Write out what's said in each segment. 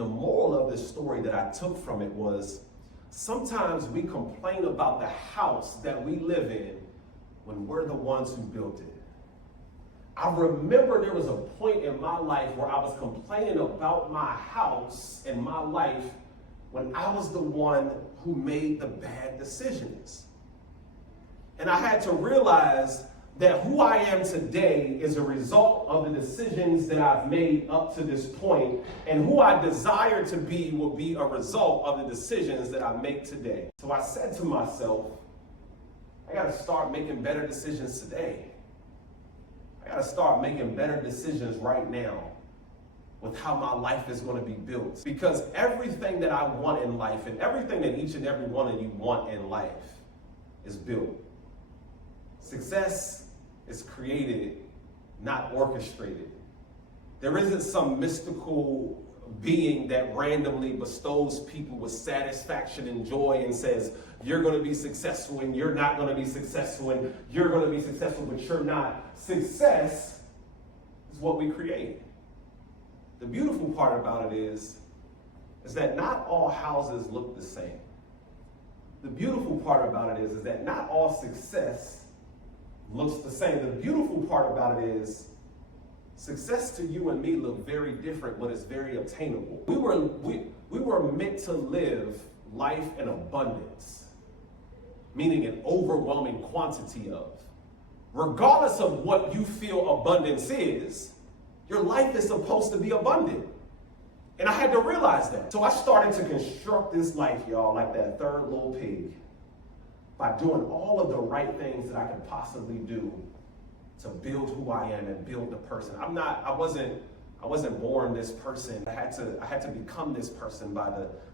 the moral of this story that I took from it was, sometimes we complain about the house that we live in when we're the ones who built it. I remember there was a point in my life where I was complaining about my house and my life when I was the one who made the bad decisions. And I had to realize that who I am today is a result of the decisions that I've made up to this point, and who I desire to be will be a result of the decisions that I make today. So I said to myself, I gotta start making better decisions today. I gotta start making better decisions right now with how my life is gonna be built. Because everything that I want in life, and everything that each and every one of you want in life, is built. Success is created, not orchestrated. There isn't some mystical being that randomly bestows people with satisfaction and joy and says, you're going to be successful and you're not going to be successful, and you're going to be successful but you're not. Success is what we create. The beautiful part about it is that not all houses look the same. The beautiful part about it is that not all success looks the same. The beautiful part about it is success to you and me look very different, but it's very obtainable. We were meant to live life in abundance, meaning an overwhelming quantity of. Regardless of what you feel abundance is, your life is supposed to be abundant. And I had to realize that. So I started to construct this life, y'all, like that third little pig, by doing all of the right things that I could possibly do to build who I am and build the person. I wasn't born this person. I had to become this person by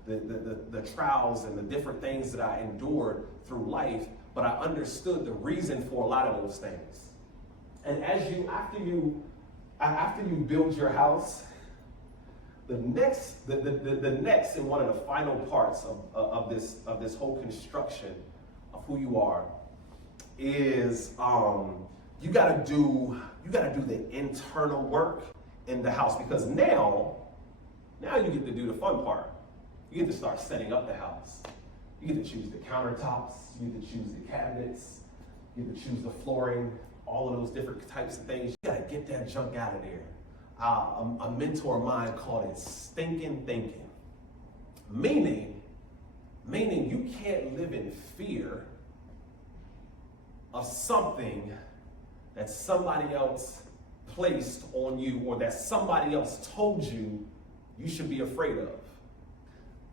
the trials and the different things that I endured through life, but I understood the reason for a lot of those things. And after you build your house, the next and one of the final parts of this whole construction of who you are is you gotta do the internal work in the house, because now you get to do the fun part. You get to start setting up the house. You get to choose the countertops, you get to choose the cabinets, you get to choose the flooring, all of those different types of things. You gotta get that junk out of there. A mentor of mine called it stinking thinking. Meaning you can't live in fear of something that somebody else placed on you, or that somebody else told you you should be afraid of.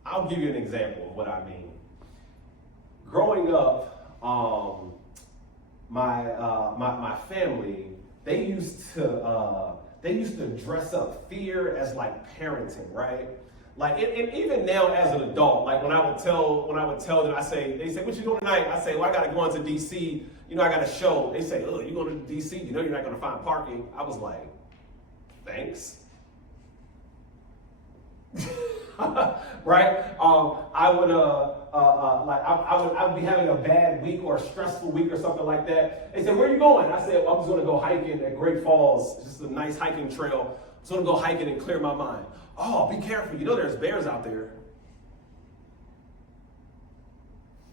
I'll give you an example of what I mean. Growing up, my family, they used to dress up fear as like parenting, right? Like, and even now as an adult, like when I would tell them, they say, what you doing tonight? I say, well, I got to go into DC. You know, I got a show. They say, oh, you going to DC? You know, you're not going to find parking. I was like, thanks. Right? I would be having a bad week or a stressful week or something like that. They said, where are you going? I said, well, I'm just going to go hiking at Great Falls. It's just a nice hiking trail. I'm just going to go hiking and clear my mind. Oh, be careful. You know there's bears out there.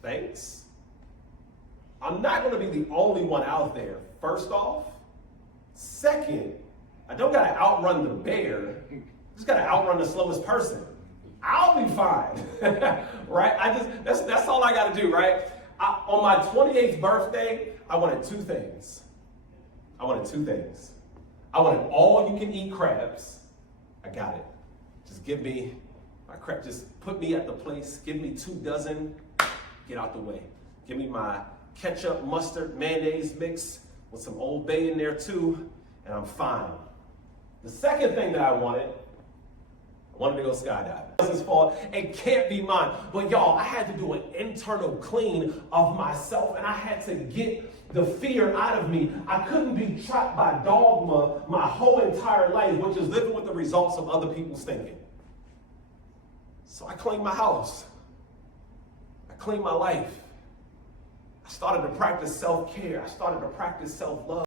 Thanks. I'm not going to be the only one out there, first off. Second, I don't got to outrun the bear. I just got to outrun the slowest person. I'll be fine, right? That's all I got to do, right? On my 28th birthday, I wanted two things. I wanted all you can eat crabs. I got it. Just give me my crab. Just put me at the place. Give me 2 dozen. Get out the way. Give me my ketchup, mustard, mayonnaise mix with some Old Bay in there too, and I'm fine. The second thing that I wanted to go skydiving. It's his fault. It can't be mine. But y'all, I had to do an internal clean of myself, and I had to get the fear out of me. I couldn't be trapped by dogma my whole entire life, which is living with the results of other people's thinking. So I cleaned my house. I cleaned my life. I started to practice self-care. I started to practice self-love.